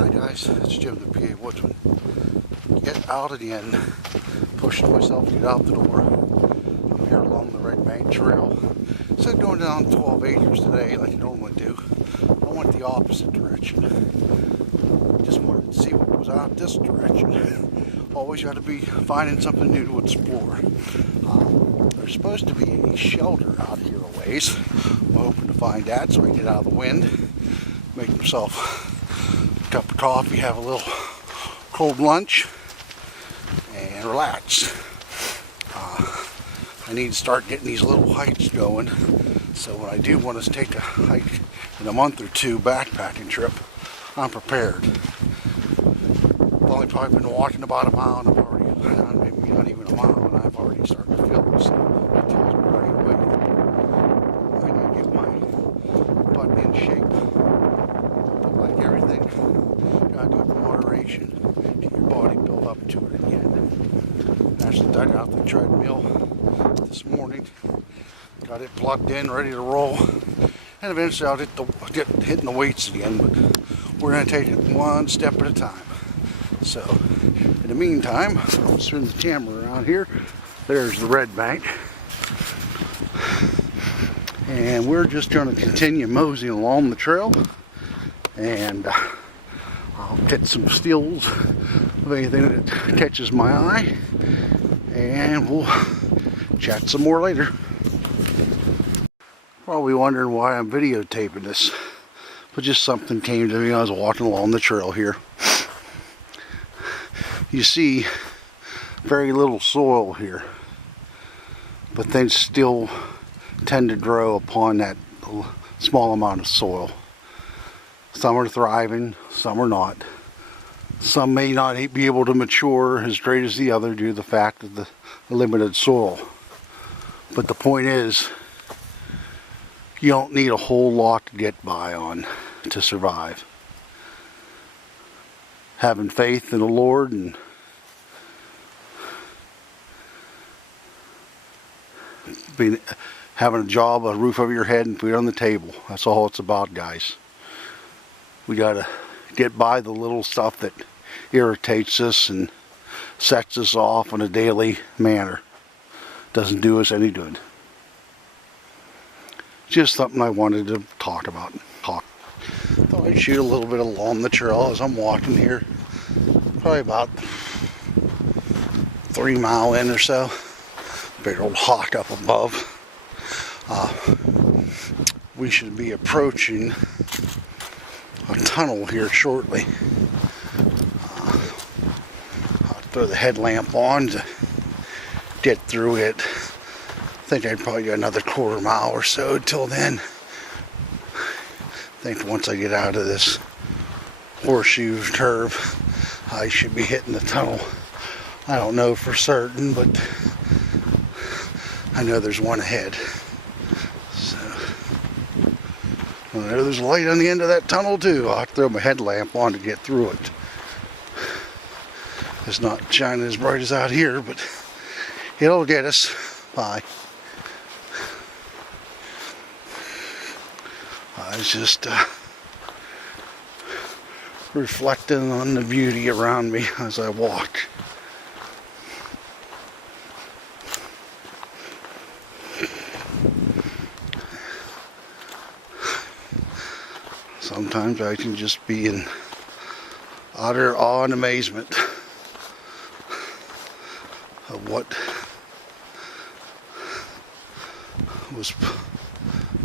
Hi guys, it's Jim the Pawoodsman. Get out again, pushing myself to get out the door. I'm here along the Redbank trail. Instead of going down 12 acres today like I normally do, I went the opposite direction. Just wanted to see what was out this direction. Always got to be finding something new to explore. There's supposed to be a shelter out here a ways. I'm hoping to find that so I can get out of the wind, make myself a cup of coffee, have a little cold lunch, and relax. I need to start getting these little hikes going, so when I do want to take a hike in a month or two backpacking trip, I'm prepared. I've only probably been walking about a mile, and I've already, maybe not even a mile, and I've already started to feel it, so it tells me right away that I need to get my butt in shape. But like everything, gotta do it in moderation, get your body built up to it again. I actually dug out the treadmill this morning, got it plugged in, ready to roll, and eventually I'll get hitting the weights again, but we're going to take it one step at a time. So, in the meantime, I'll swing the camera around here. There's the Redbank. And we're just going to continue moseying along the trail. And I'll get some stills of anything that catches my eye. And we'll chat some more later. Probably wondering why I'm videotaping this. But just something came to me when I was walking along the trail here. You see very little soil here, but they still tend to grow upon that small amount of soil. Some are thriving, some are not. Some may not be able to mature as great as the other due to the fact of the limited soil. But the point is, you don't need a whole lot to get by on to survive. Having faith in the Lord and having a job, a roof over your head, and food on the table. That's all it's about, guys. We gotta get by the little stuff that irritates us and sets us off in a daily manner. Doesn't do us any good. Just something I wanted to talk about. Thought I'd shoot a little bit along the trail as I'm walking here. Probably about 3 miles in or so. Big old hawk up above. We should be approaching a tunnel here shortly. I'll throw the headlamp on to get through it. I think I'd probably go another 1/4 mile or so till then. I think once I get out of this horseshoe curve, I should be hitting the tunnel. I don't know for certain, but I know there's one ahead. So, I know there's a light on the end of that tunnel too. I'll have to throw my headlamp on to get through it. It's not shining as bright as out here, but it'll get us by. I was just reflecting on the beauty around me as I walk. Sometimes I can just be in utter awe and amazement of what was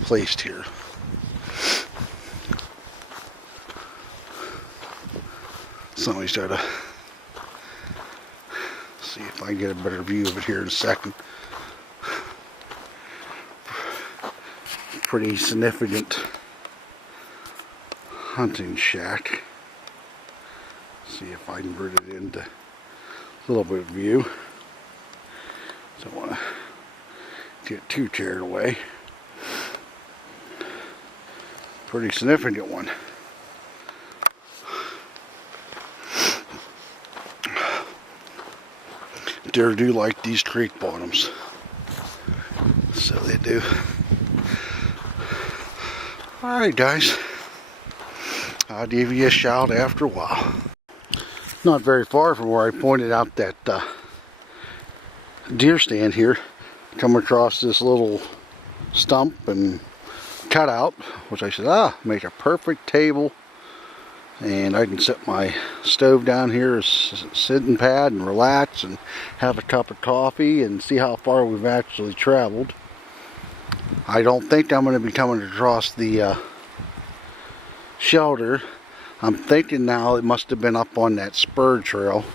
placed here. Somebody's got to see if I can get a better view of it here in a second. Pretty significant hunting shack. See if I can bring it into a little bit of view. Don't want to get too carried away. Pretty significant one. Deer do like these creek bottoms, so they do. Alright guys, I'll give you a shout after a while. Not very far from where I pointed out that deer stand here. Come across this little stump and cutout, which I said, make a perfect table. And I can set my stove down here as a sitting pad and relax and have a cup of coffee and see how far we've actually traveled. I don't think I'm going to be coming across the shelter. I'm thinking now it must have been up on that spur trail.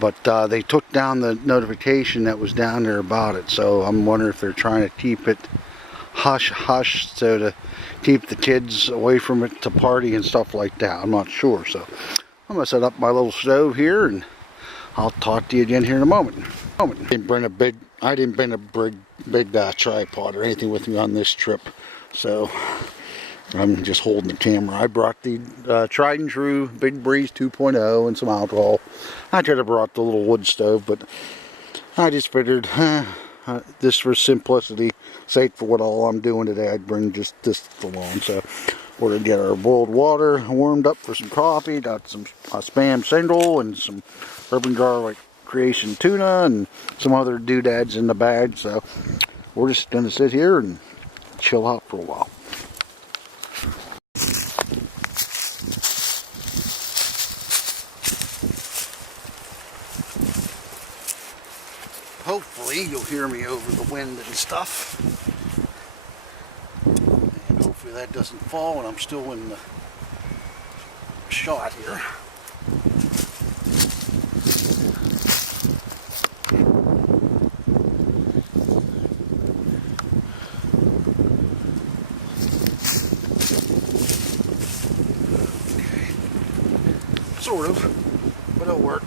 But they took down the notification that was down there about it. So I'm wondering if they're trying to keep it hush hush, so to keep the kids away from it to party and stuff like that. I'm not sure. So I'm going to set up my little stove here and I'll talk to you again here in a moment. I didn't bring a big tripod or anything with me on this trip. So I'm just holding the camera. I brought the tried and true Big Breeze 2.0 and some alcohol. I could have brought the little wood stove, but I just figured, just for simplicity sake for what all I'm doing today, I'd bring just this along. So we're going to get our boiled water warmed up for some coffee. Got some Spam single and some urban garlic creation tuna and some other doodads in the bag. So we're just going to sit here and chill out for a while. Hopefully you'll hear me over the wind and stuff, and hopefully that doesn't fall and I'm still in the shot here. Okay. Sort of, but it'll work.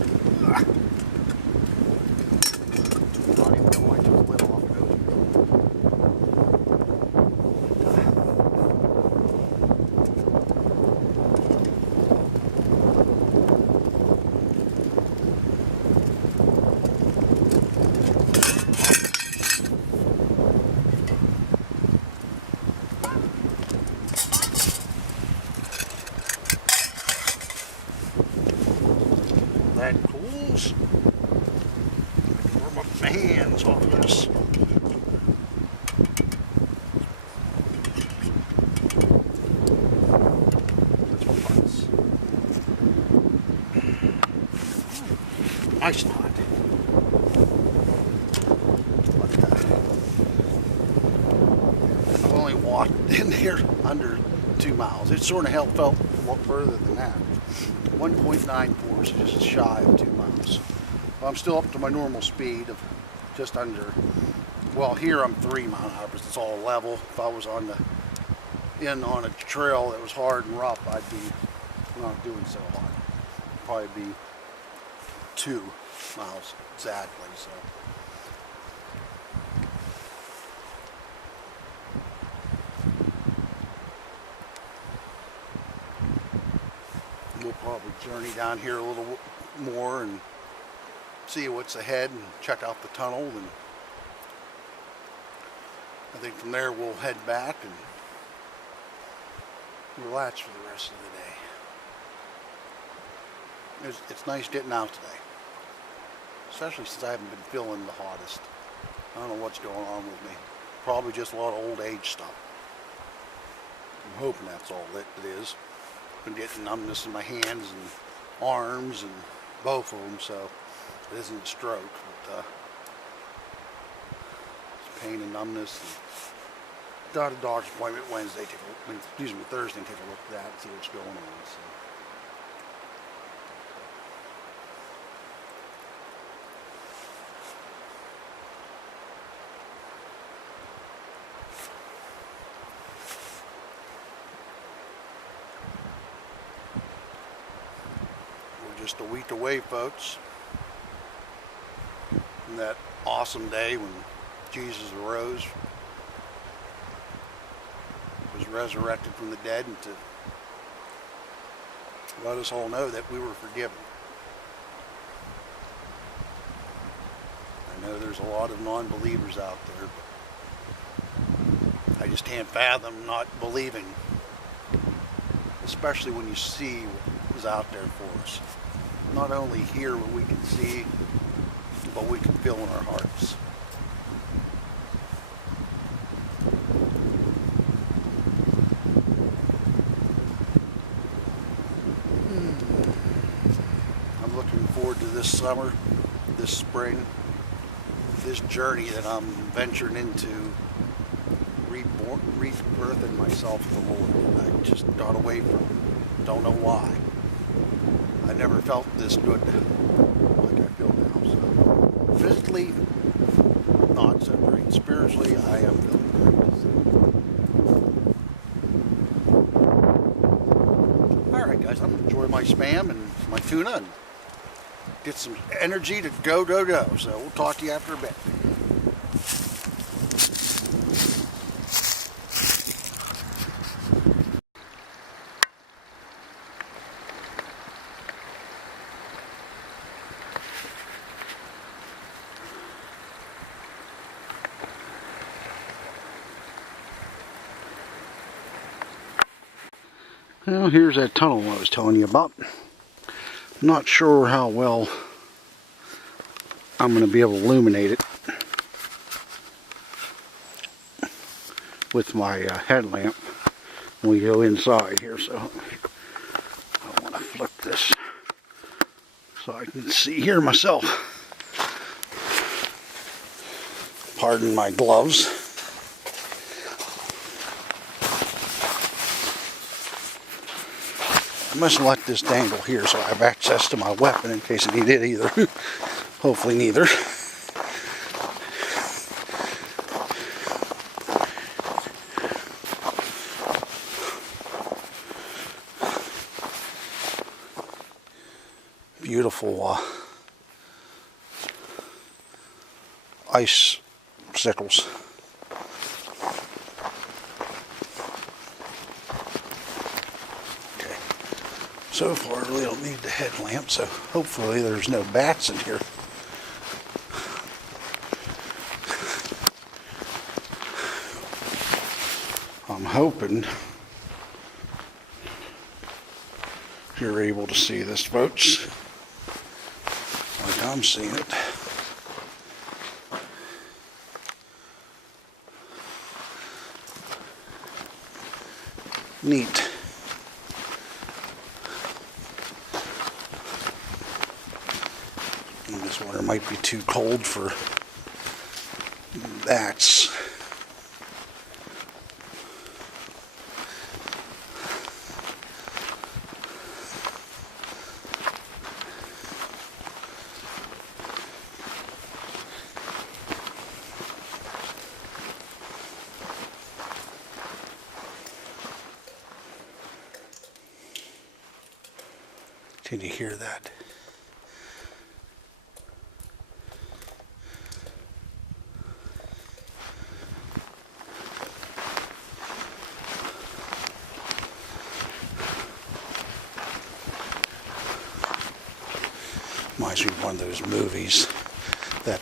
That cools. I can warm up my hands off of this. Nice and hot. But, I've only walked in here under 2 miles. It sort of felt a lot further than that. 1.94 is just shy of 2 miles. But I'm still up to my normal speed of just under, well, here I'm 3 miles an hour, but it's all level. If I was on a trail that was hard and rough, I'd be not doing so hot. It'd probably be 2 miles exactly. So we'll probably journey down here a little more and see what's ahead and check out the tunnel, and I think from there we'll head back and relax for the rest of the day. It's nice getting out today, especially since I haven't been feeling the hottest. I don't know what's going on with me. Probably just a lot of old age stuff. I'm hoping that's all that it is. Been getting numbness in my hands and arms and both of them, so it isn't a stroke, but it's pain and numbness. And got a doctor's appointment Thursday, take a look at that and see what's going on. So. Just a week away, folks, from that awesome day when Jesus arose, was resurrected from the dead, and to let us all know that we were forgiven. I know there's a lot of non-believers out there, but I just can't fathom not believing the especially when you see what is out there for us. Not only hear what we can see, but we can feel in our hearts. I'm looking forward to this summer, this spring, this journey that I'm venturing into, rebirthing myself in the Lord. I just got away from it. Don't know why. I never felt this good like I feel now. So physically, not so great. Spiritually, I am feeling great. Alright guys, I'm going to enjoy my spam and my tuna and get some energy to go. So we'll talk to you after a bit. Well, here's that tunnel I was telling you about. I'm not sure how well I'm going to be able to illuminate it with my headlamp when we go inside here, so I want to flip this so I can see here myself. Pardon my gloves. I must let this dangle here so I have access to my weapon in case I need it either. Hopefully neither. Beautiful ice sickles. So far, I really don't need the headlamp, so hopefully there's no bats in here. I'm hoping you're able to see this, folks, like I'm seeing it. Neat. This water might be too cold for bats. Can you hear that? Reminds me of one of those movies that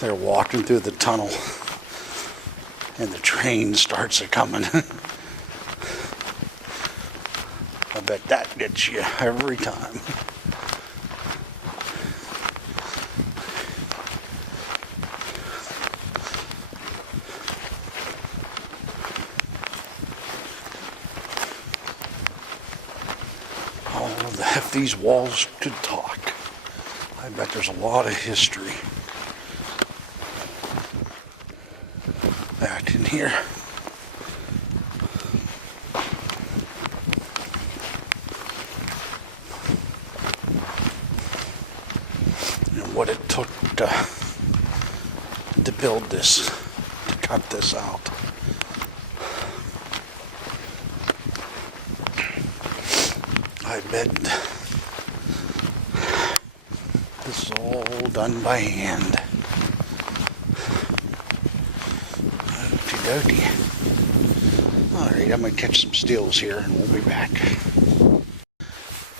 they're walking through the tunnel and the train starts a-coming. I bet that gets you every time. If these walls could talk, I bet there's a lot of history back in here. And what it took to build this, to cut this out. I bet this is all done by hand. Okie dokie. Alright, I'm going to catch some steels here and we'll be back.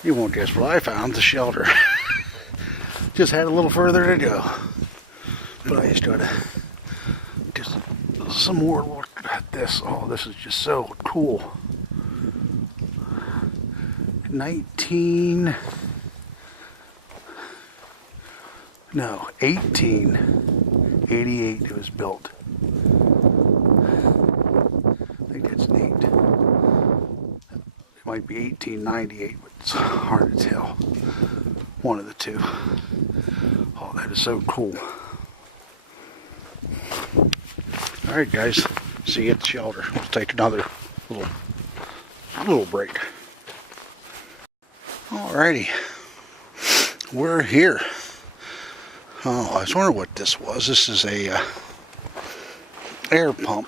You won't guess what I found, the shelter. Just had a little further to go. But I just got to get some more look at this. Oh, this is just so cool. 1888 it was built. I think that's neat. It might be 1898, but it's hard to tell. One of the two. Oh, that is so cool. Alright guys, see you at the shelter. We'll take another little break. Alrighty, we're here. Oh, I was wondering what this was. This is a air pump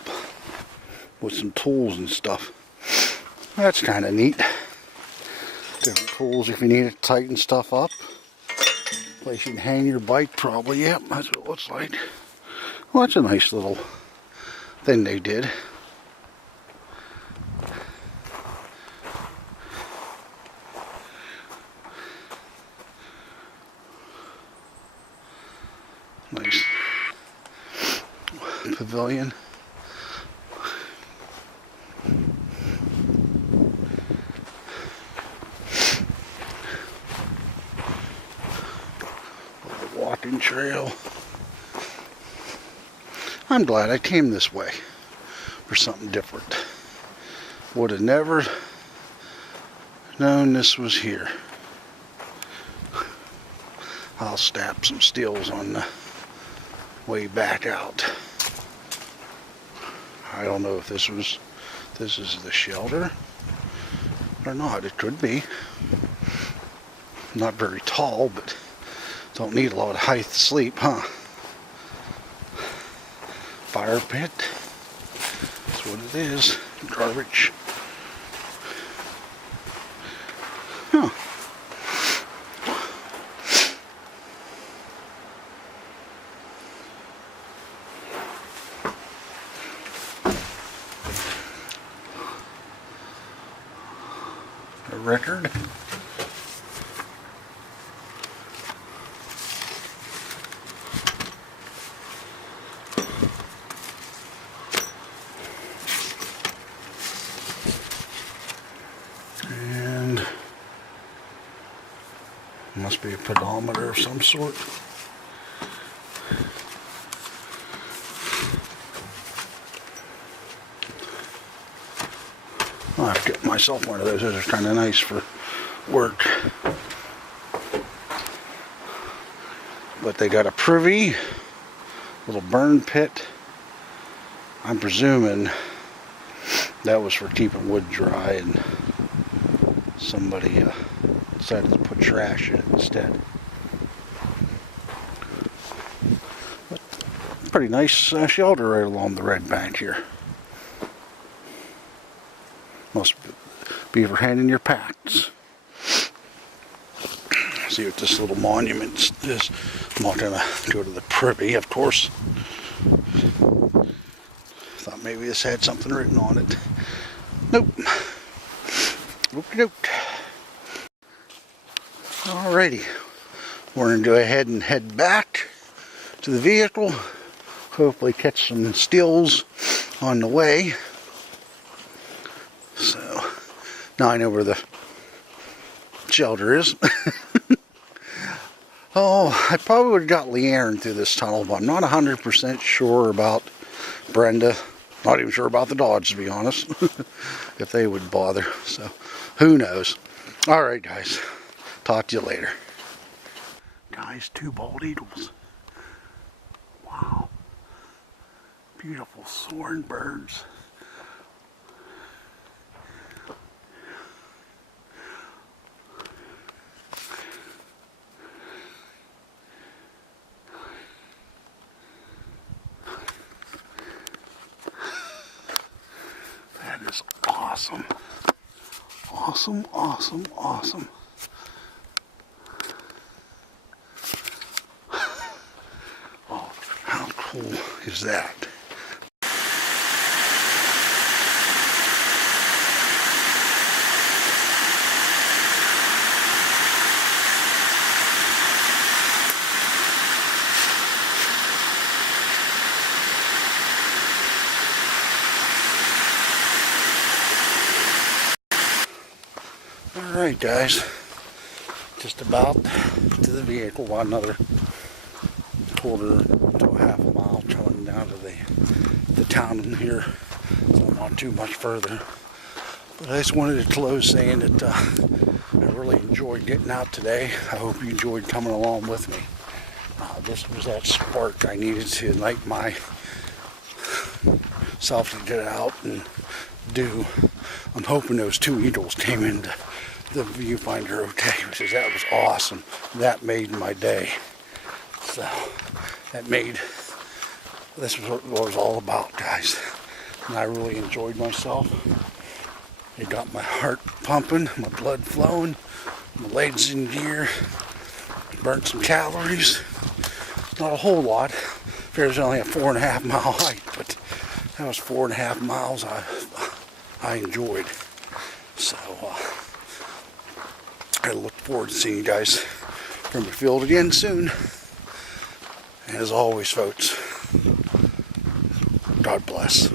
with some tools and stuff. That's kind of neat. Different tools if you need to tighten stuff up. Place you can hang your bike probably. Yep, that's what it looks like. Well, that's a nice little thing they did. Nice pavilion. Walking trail. I'm glad I came this way for something different. Would have never known this was here. I'll snap some stills on the way back out. I don't know if this is the shelter or not. It could be. Not very tall, but don't need a lot of height to sleep, huh? Fire pit. That's what it is. Garbage. Huh. A record. And must be a pedometer of some sort. I'll have to get myself one of those. Those are kind of nice for work. But they got a privy, little burn pit. I'm presuming that was for keeping wood dry, and somebody decided to put trash in it instead. But pretty nice shelter right along the Redbank here. Must be for handing your packs. See what this little monument is. I'm not gonna go to the privy, of course. Thought maybe this had something written on it. Nope. Okey-doke. Alrighty. We're gonna go ahead and head back to the vehicle. Hopefully catch some stills on the way. So now I know where the shelter is. Oh, I probably would have got Leanne through this tunnel, but I'm not 100% sure about Brenda. Not even sure about the dogs, to be honest, if they would bother. So, who knows? All right, guys. Talk to you later. Guys, 2 bald eagles. Wow. Beautiful soaring birds. That is awesome. Awesome, awesome, awesome. Oh, how cool is that? Alright guys, just about to the vehicle, about another quarter to a half a mile coming down to the town in here, so not too much further. But I just wanted to close saying that I really enjoyed getting out today. I hope you enjoyed coming along with me. This was that spark I needed to ignite myself to get out and do. I'm hoping those two eagles came into the viewfinder okay, because that was awesome. That made my day. So this was what it was all about, guys. And I really enjoyed myself. It got my heart pumping, my blood flowing, my legs in gear, burnt some calories. Not a whole lot. There's only a 4.5 mile hike, but that was 4.5 miles I enjoyed. So I look forward to seeing you guys from the field again soon. And as always, folks, God bless.